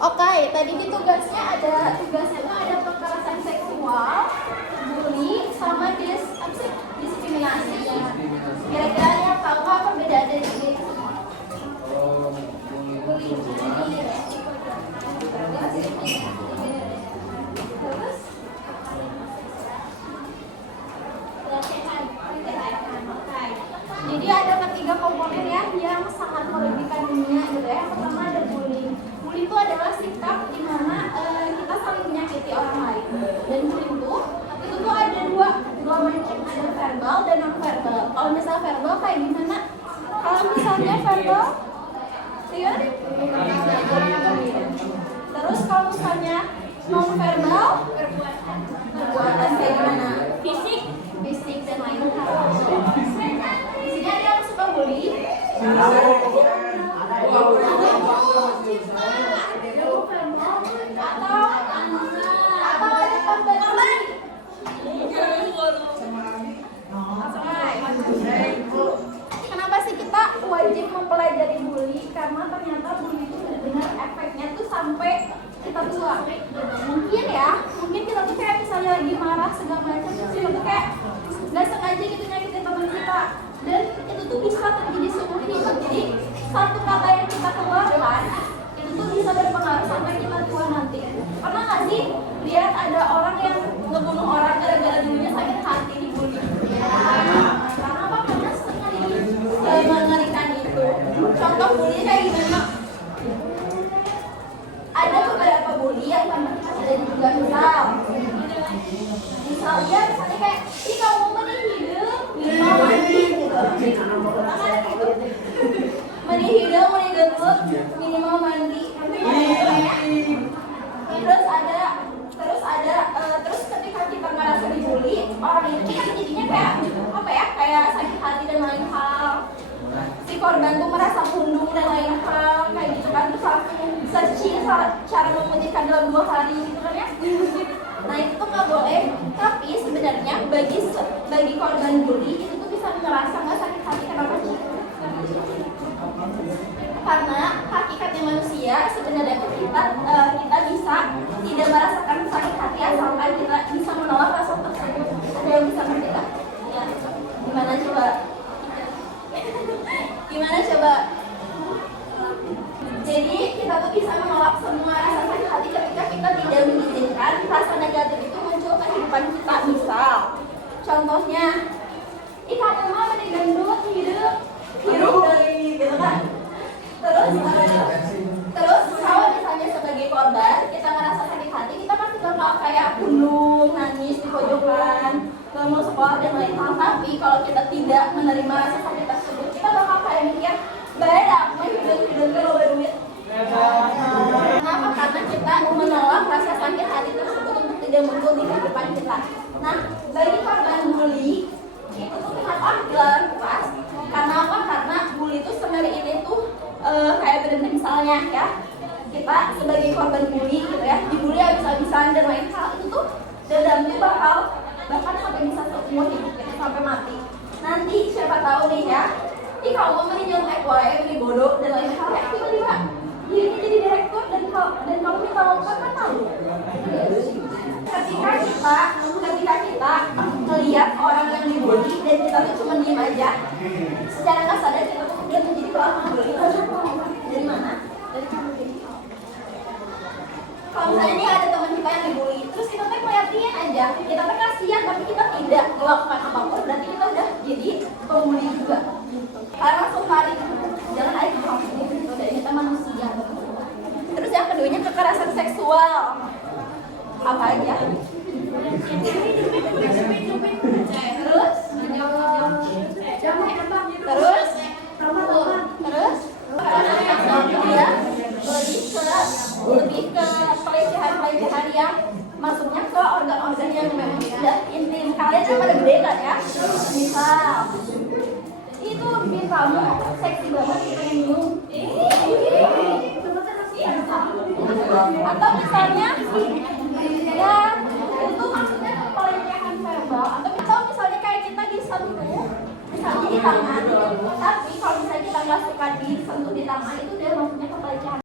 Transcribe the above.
Oke, tadi di tugasnya ada kekerasan seksual, bully, sama diskriminasi. Kira-kira yang tahu apa perbedaan dari ini? Bully. Terus? Jadi ada ketiga komponen ya yang sangat merugikan dunia gitu ya. Yang pertama ada bullying. Bullying itu adalah sikap di mana kita saling menyakiti orang lain. Dan bullying itu tuh ada dua macam, ada verbal dan non verbal. Kalau misalnya verbal kayak gimana? Kalau misalnya verbal, Rian? Terus kalau misalnya non verbal, perbuatan kayak gimana? Fisik dan lain hal. Di sini ada yang suka bully. Atau ada pembenci. Kenapa sih kita wajib mempelajari bully? Karena ternyata bully itu benar-benar efeknya tuh sampai kita tua. Mungkin kita tuh kayak misalnya lagi marah segala macam, terus kita tuh kayak nggak sengaja gitu nyakitin teman kita, dan itu tuh bisa terjadi seumur hidup. Jadi satu kata yang kita keluarkan itu tuh bisa berpengaruh sampai kita tua nanti. Pernah nggak sih lihat ada orang yang ngebunuh orang gara-gara dulunya sakit hati dibully? Karena apa? Karena mengerikan itu. Contoh bully kayak gimana? Ada beberapa bully yang ada juga misalnya kayak ih kamu mending hidup minimal mandi gitu. Mending hidup mending gendut minimal mandi. Terus ketika kita merasa dibully, orang itu jadinya kayak apa ya, kayak sakit hati dan lain hal. Si korban tuh merasa pundung dan lain hal kayak gitu kan, terus langsung searching cara memutihkan dalam 2 hari gitu kan ya. Nah itu tuh nggak boleh. Tapi sebenarnya bagi korban bully itu tuh bisa merasa nggak sakit hati. Kenapa sih? Karena hakikatnya manusia sebenarnya kita bisa tidak merasakan sakit hati asalkan kita bisa menolak rasa tersebut. Ada yang bisa ngerti nggak? Ya, gimana coba? Jadi kita tuh bisa menolak semua rasa sakit hati ketika kita tidak mengizinkan rasa negatif itu muncul ke kehidupan kita. Misal, contohnya, kamu mah mending gendut hidup dari gitu kan. Terus kalau misalnya sebagai korban kita ngerasa sakit hati, kita pasti bakal kayak pundung, nangis di pojokan, gak mau sekolah dan lain hal. Tapi kalau kita tidak menerima rasa sakit tersebut, kita bakal kayak mikir beda, hidup kalau berduit. Kenapa? Karena kita menolak rasa sakit hati tersebut untuk tidak muncul di kehidupan kita. Nah, bagi korban bully itu tuh kenapa dilarang keras? Karena apa? Karena bully itu sebenarnya ini tuh kayak bener misalnya ya, kita sebagai korban bully gitu ya, dibully habis-habisan dan lain hal, itu tuh dendamnya bahkan sampai bisa seumur hidup kita, sampai mati. Nanti siapa tahu nih ya, kalau mau nyontek wae, beli bodoh dan lain hal, tiba-tiba dirinya jadi direktur dan kamu minta lompat kan tahu. Ketika kita melihat orang yang dibully dan kita tuh cuma diem aja, secara nggak sadar kita tuh kemudian menjadi pelaku bully. Dari mana? Dari kamu. Kalau misalnya ini ada teman kita yang dibully, terus kita tuh ngeliatin aja, kita tuh kasihan tapi kita tidak melakukan apapun, berarti kita udah jadi pembuli juga. Kalian langsung lari, jangan ada hal gitu, dan kita manusia. Terus yang keduanya kekerasan seksual. Apa aja? Lebih ke pelecehan yang masuknya ke organ-organ yang memang sudah intim. Kalian kan pada gede kan ya? Misal itu bikin kamu seksi banget, pengen minum. Atau misalnya ya itu maksudnya pelecehan verbal. Atau misalnya kayak kita disentuh misalnya di tangan